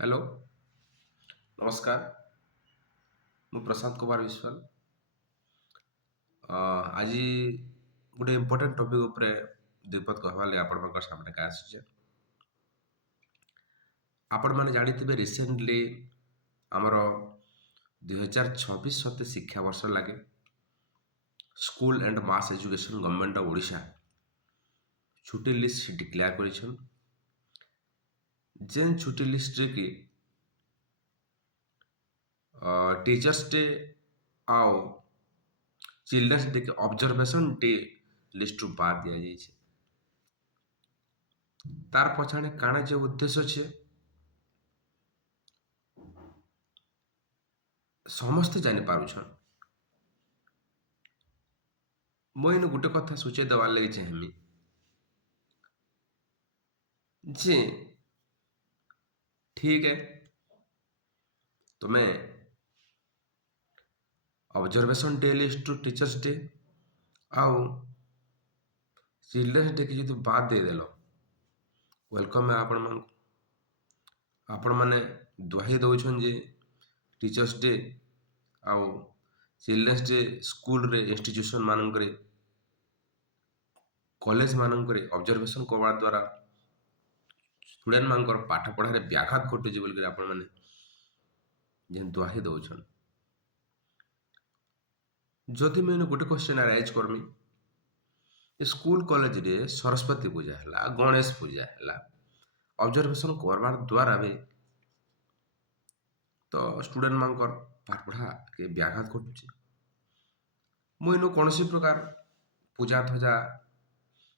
Hello, ନମସ୍କାର। ମୁଁ ପ୍ରଶାନ୍ତ କୁମାର ବିଶ୍ୱାଳ। ଆଜି ଗୋଟେ ଇମ୍ପୋର୍ଟାଣ୍ଟ ଟପିକ୍ ଉପରେ ଦୁଇପଦ କହିବାର ଲାଗି ଆପଣଙ୍କ ସାମ୍ନାକେ ଆସିଛେ। ଆପଣମାନେ ଜାଣିଥିବେ ରିସେଣ୍ଟଲି ଆମର 2026-27 ଶିକ୍ଷାବର୍ଷ ଲାଗେ school and mass education government of Odisha ଛୁଟି ଲିଷ୍ଟ ଡିକ୍ଲେୟାର କରିଛନ୍। ଯେନ୍ ଛୁଟି ଲିଷ୍ଟରେ କି टीचर्स डे आउ चिल्ड्रंस डे के ऑब्जर्वेशन डे लिस्ट रू बाद दिया जाइए। तार पछाड़े काଣା जे उद्देश्य छे समस्ते जानि पारुछन। मुई इन गुटे कथा सूचे देवार लगी चाहमी जे ठीक है तुम्हें ऑब्जर्वेशन डे लिस्ट रू टीचर्स डे आउ चिल्ड्रंस डे की जो बाद दे देलो वेलकम है आपण माने दुहाई दउछन जे टीचर्स डे आउ चिल्ड्रंस डे स्कूल रे इंस्टीट्यूशन मानकरे कॉलेज मानकरे ऑब्जर्वेशन करवा द्वारा स्टूडेंट मानकर पाठ पढ़ारे व्याघात घटुचे बोल आपण माने जेन दुहाई दउछन। जदि मैं गोटे क्वेश्चन अराइज करमी स्कूल कॉलेज रे सरस्वती पूजा है गणेश पूजा है ऑब्जर्वेशन करवार द्वारा भी तो स्टूडेंट मानकर पाठ पढ़ा के व्याघात घटुचे। मुझे कौन प्रकार पूजा ध्वजा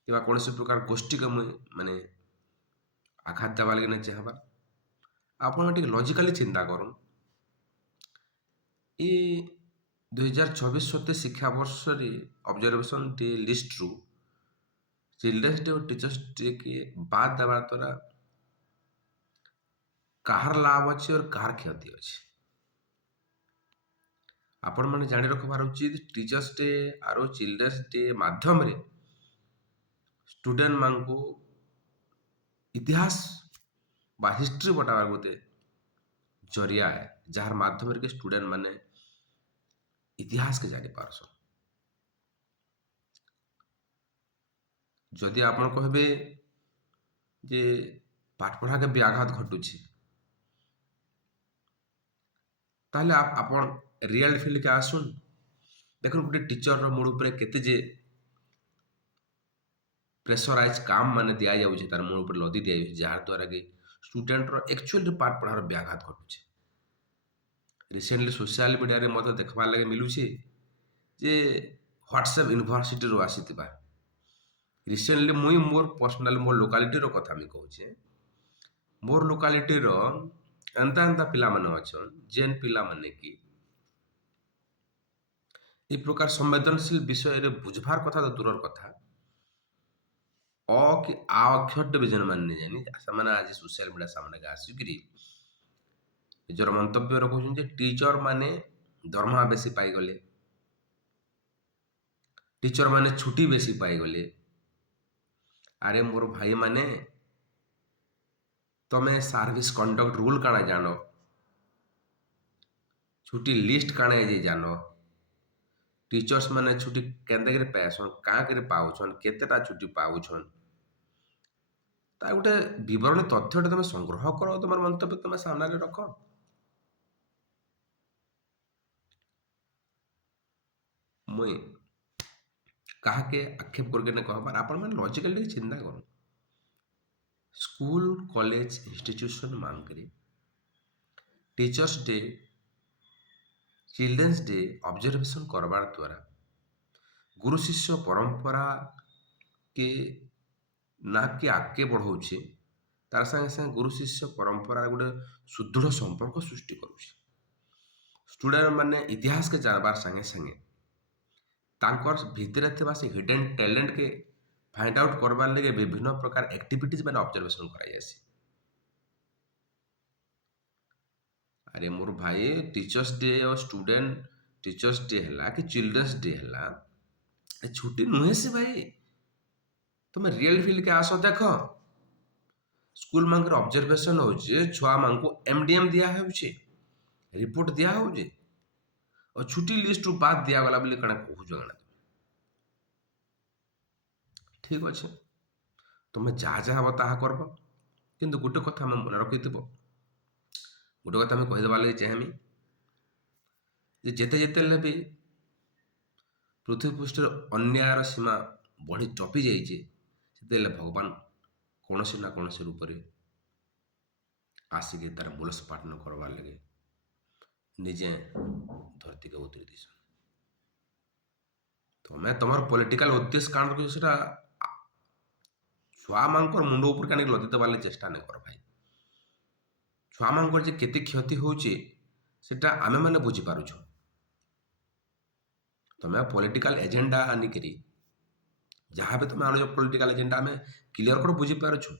कि कौन प्रकार गोष्ठी का मुझे माने आघात देवा लगे नहीं चाहबार। आप लॉजिकली चिंता करन ये 2026-27 शिक्षावर्ष रे ऑब्जर्वेशन डे लिस्ट रू चिल्ड्रंस डे और टीचर्स डे के बाद देवा द्वारा कहार लाभ अच्छे और कहार क्षति अच्छे आपण मैंने जानी रखबार उचित। टीचर्स डे आरो चिल्ड्रंस डे माध्यम रे स्टूडेंट मान को इतिहास बा हिस्ट्री बताबार गोटे जरिया है जार माध्यम रे स्टूडेंट माने इतिहास के जानी पारसन। जदि आपण कहबे जे पाठ पढ़ा के व्याघात घटुची ताहले आपण रियल फील्ड के आसुन देखो गोटे टीचर रो मूड ऊपर केते जे प्रेशराइज काम माने दिया जाउछे तार मूड ऊपर लदी दिया जाउछे जार द्वारा कि स्टूडेंट रो एक्चुअली पाठ पढ़ार व्याघात घटुचे। रिसेंटली सोशल मीडिया रे मते देखबार लगे मिलुछे जे व्हाट्सएप यूनिवर्सिटी रो आसीतिबा रिसेंटली मुई मोर पर्सनल मोर लोकालिटी रो कथा मी कहूछे। मोर लोकालिटी रो एंता एंता पिला माने अछन जेन पिला माने कि ए प्रकार संवेदनशील विषय रे बुझबार कथा तो दूरर कथा अ कि आ अक्षर भी जेन माने जानी ସେମାନେ आज सोशल मीडिया सामने के आसिकरी ନିଜର ମନ୍ତବ୍ୟ ରଖୁଛନ୍ତି ଯେ ଟିଚର ମାନେ ଦରମା ବେଶୀ ପାଇଗଲେ, ଟିଚର ମାନେ ଛୁଟି ବେଶୀ ପାଇଗଲେ। ଆରେ ମୋର ଭାଇ ମାନେ ତମେ सर्विस कंडक्ट रूल काना जानो, छुट्टी लिस्ट काना जे जानो, टीचर्स माने छुट्टी केंदे करे पाएछन, का करे पाउछन, केतेटा छुट्टी पाउछन ता गोटे विवरण तथ्यटे तुम संग्रह करो, तुम मंतव्य तुम सामने रख। मुई काहे आक्षेप करके कहबार आपण मैंने लॉजिकली चिंता कर स्कूल कॉलेज इंस्टीट्यूशन मानकरे teachers day children's day observation करवार द्वारा गुरु शिष्य परंपरा के ना कि आगे बढ़ाऊे तार संगे संगे गुरु शिष्य परंपरा गोटे सुदृढ़ संपर्क सृष्टि करुचे। स्टूडेंट माने इतिहास के जानबार संगे संगे तांकर भितरे थिबा से हिडन टैलेंट के फाइंड आउट करबार लगे विभिन्न प्रकार एक्टिविटीज मैंने ऑब्जर्वेशन कराई जासी। अरे मोर भाई टीचर्स डे और स्टूडेंट टीचर्स डे है कि चिल्ड्रंस डे है छुट्टी नुहे से भाई तुम रियल फील्ड के आस देख ସ୍କୁଲ ମାନଙ୍କର ଅବଜରଭେସନ ହଉଛି ଛୁଆ ମାନଙ୍କୁ MDM ଦିଆ ହେଉଛି, ରିପୋର୍ଟ ଦିଆ ହଉଛି ଆଉ ଛୁଟି ଲିଷ୍ଟରୁ ବାଦ ଦିଆଗଲା ବୋଲି କାଣା କହୁଛ କାଣା? ଠିକ ଅଛି, ତୁମେ ଯାହା ଯାହା ହବ ତାହା କରବ, କିନ୍ତୁ ଗୋଟେ କଥା ଆମେ ମନେ ରଖିଥିବ, ଗୋଟେ କଥା ଆମେ କହିଦେବା ଲାଗି ଚାହିଁବି ଯେ ଯେତେ ଯେତେବେଳେ ବି ପୃଥିବୀ ପୃଷ୍ଠରେ ଅନ୍ୟାୟର ସୀମା ବଢ଼ି ଟପି ଯାଇଛି, ସେତେବେଳେ ଭଗବାନ କୌଣସି ନା କୌଣସି ରୂପରେ ଆସିକି ତାର ମୂଳୋତ୍ପାଟନ କରବାର୍ ଲାଗି ନିଜେ ଧରତୀକେ ଉତରି ଦିଶନ୍। ତମେ ତମର ପଲିଟିକାଲ ଉଦ୍ଦେଶ୍ୟ କାଣା ରଖୁଛ ସେଟା ଛୁଆମାନଙ୍କର ମୁଣ୍ଡ ଉପରେ କାଣିକି ଲଦି ଦେବାର୍ ଲାଗି ଚେଷ୍ଟା ନାଇଁ କର ଭାଇ। ଛୁଆମାନଙ୍କର ଯେ କେତେ କ୍ଷତି ହଉଛି ସେଟା ଆମେମାନେ ବୁଝିପାରୁଛୁ। ତମେ ପଲିଟିକାଲ ଏଜେଣ୍ଡା ଆନିକିରି ଯାହା ବି ତମେ ଆଣୁଛ ପଲିଟିକାଲ ଏଜେଣ୍ଡା ଆମେ କ୍ଲିୟର କରି ବୁଝିପାରୁଛୁ।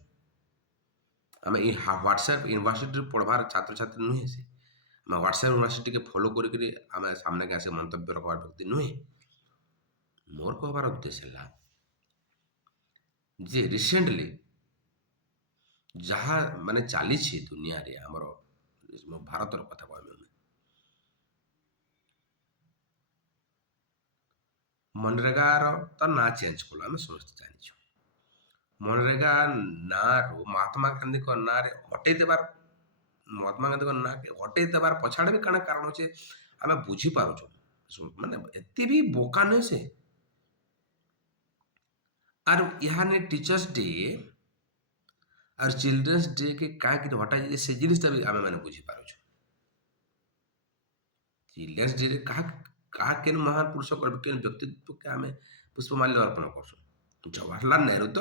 ଆମେ ଇ ହ୍ୱାଟ୍ସଆପ୍ ୟୁନିଭର୍ସିଟିରେ ପଢ଼ବାର୍ ଛାତ୍ରଛାତ୍ରୀ ନୁହେଁ ସେ, ଆମେ ହ୍ୱାଟ୍ସଆପ୍ ୟୁନିଭର୍ସିଟିକେ ଫଲୋ କରିକିରି ଆମେ ସାମ୍ନାକେ ଆସି ମନ୍ତବ୍ୟ ରଖବାର ବ୍ୟକ୍ତି ନୁହେଁ। ମୋର କହିବାର ଉଦ୍ଦେଶ୍ୟ ହେଲା ଯେ ରିସେଣ୍ଟଲି ଯାହା ମାନେ ଚାଲିଛି ଦୁନିଆରେ ଆମର ଭାରତର କଥା କହିବି ଆମେ, ମନରେଗାର ତ ନାଁ ଚେଞ୍ଜ କଲୁ ଆମେ ସମସ୍ତେ ଜାଣିଛୁ। ମନରେଗା ନାଁରୁ ମହାତ୍ମା ଗାନ୍ଧୀଙ୍କ ନାଁରେ ହଟେଇ ଦେବାର, ମହାତ୍ମା ଗାନ୍ଧୀଙ୍କ ନାଁକେ ହଟେଇ ଦେବାର ପଛାଡ଼େ ବି କାଣା କାରଣ ଅଛି ଆମେ ବୁଝିପାରୁଛୁ। ମାନେ ଏତେ ବି ବୋକା ନୁହେଁ ସେ। ଆରୁ ଇହାନେ ଟିଚର୍ସ ଡେ আর চিলড্রেন্স ডে কে কাହିଁକି ହଟାଯାଇଛି ସେ ଜିନିଷଟା ବି ଆମେମାନେ ବୁଝିପାରୁଛୁ। ଚିଲଡ୍ରେନ୍ସ ଡେରେ କାହା କେନ୍ ମହାନ ପୁରୁଷ କେନ୍ ବ୍ୟକ୍ତିତ୍ୱକେ ଆମେ ପୁଷ୍ପମାଲ୍ୟ ଅର୍ପଣ କରୁଛୁ? ଜବାହରଲାଲ ନେହେରୁ ତ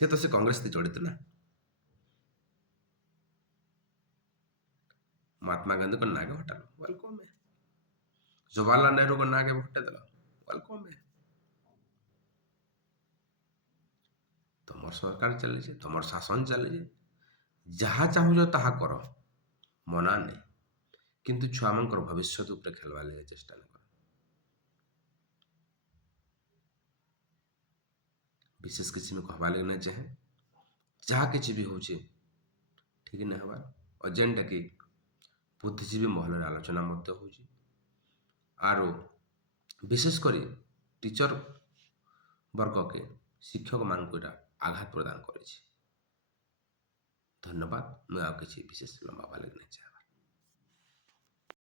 ସେ କଂଗ୍ରେସ ଜଡ଼ିତ ନା। ମହାତ୍ମା ଗାନ୍ଧୀଙ୍କ ନାଁକେ ହଟାଲ ୱେଲକମ୍ है। जवाहरलाल नेहरू को नाके हटाई देल ୱେଲକମ୍ है। ତମର ସରକାର ଚାଲିଛି, ତମର ଶାସନ ଚାଲିଛି, ଯାହା ଚାହୁଁଛ ତାହା କର, ମନା ନାହିଁ, କିନ୍ତୁ ଛୁଆମାନଙ୍କର ଭବିଷ୍ୟତ ଉପରେ ଖେଳବାର୍ ଲାଗି ଚେଷ୍ଟା ନାଇଁ କର। ବିଶେଷ କିଛି ମୁଁ କହିବାର୍ ଲାଗି ନାଇଁ ଚାହେଁ, ଯାହା କିଛି ବି ହଉଛି ଠିକ୍ ନାଇଁ ହେବାର, ଯେନ୍ଟା କି ବୁଦ୍ଧିଜୀବୀ ମହଲରେ ଆଲୋଚନା ମଧ୍ୟ ହଉଛି। ଆରୁ ବିଶେଷ କରି ଟିଚର ବର୍ଗକେ ଶିକ୍ଷକମାନଙ୍କୁ ଏଇଟା ଆଘାତ ପ୍ରଦାନ କରିଛି। ଧନ୍ୟବାଦ। ମୁଁ ଆଉ କିଛି ବିଶେଷ ଲମ୍ବା ହେବାର୍ ଲାଗି ନାଇଁ ଚାହେଁ।